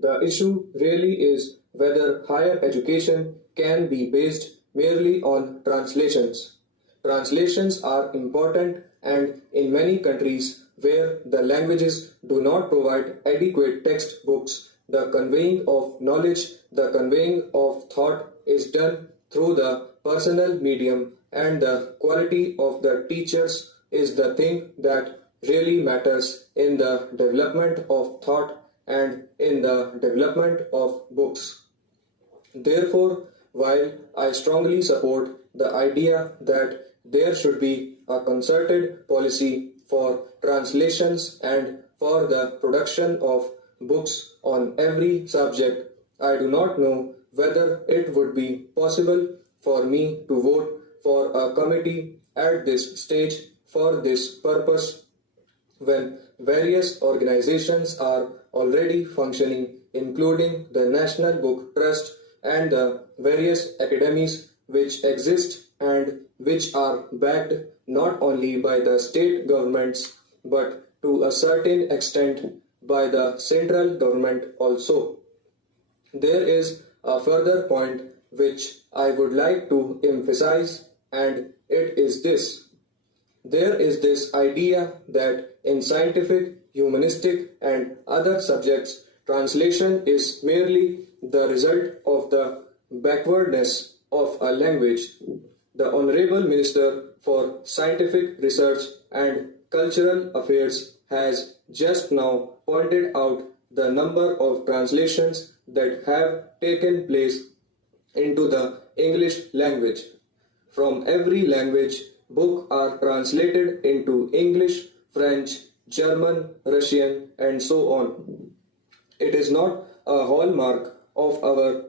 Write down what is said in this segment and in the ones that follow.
The issue really is whether higher education can be based merely on translations. Translations are important, and in many countries where the languages do not provide adequate textbooks, the conveying of knowledge, the conveying of thought is done through the personal medium, and the quality of the teachers is the thing that really matters in the development of thought and in the development of books. Therefore, while I strongly support the idea that there should be a concerted policy for translations and for the production of books on every subject, I do not know whether it would be possible for me to vote for a committee at this stage for this purpose when various organizations are already functioning, including the National Book Trust and the various academies which exist and which are backed not only by the state governments but to a certain extent by the central government also. There is a further point which I would like to emphasize, and it is this. There is this idea that in scientific, humanistic, and other subjects, translation is merely the result of the backwardness of a language. The Honorable Minister for Scientific Research and Cultural Affairs has just now pointed out the number of translations that have taken place into the English language. From every language, books are translated into English, French, German, Russian, and so on. It is not a hallmark of our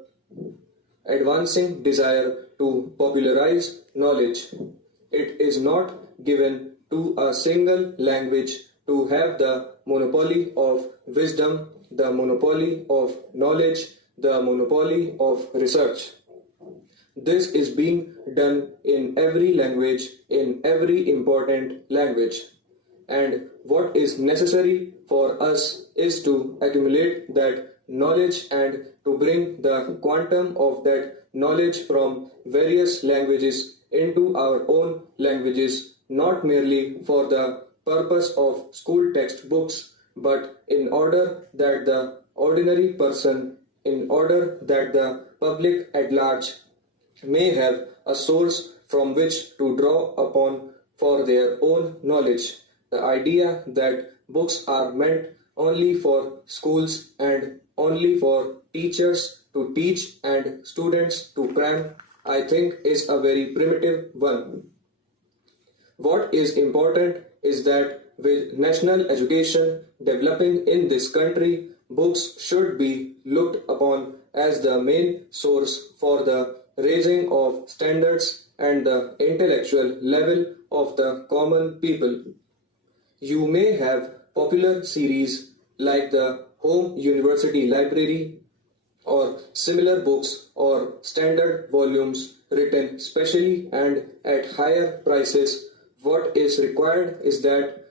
advancing desire to popularize knowledge. It is not given to a single language to have the monopoly of wisdom, the monopoly of knowledge, the monopoly of research. This is being done in every language, in every important language. And what is necessary for us is to accumulate that knowledge and to bring the quantum of that knowledge from various languages into our own languages, not merely for the purpose of school textbooks, but in order that the ordinary person, in order that the public at large may have a source from which to draw upon for their own knowledge. The idea that books are meant only for schools and only for teachers to teach and students to cram, I think is a very primitive one. What is important is that with national education developing in this country, books should be looked upon as the main source for the raising of standards and the intellectual level of the common people. You may have popular series like the Home University Library or similar books or standard volumes written specially and at higher prices. What is required is that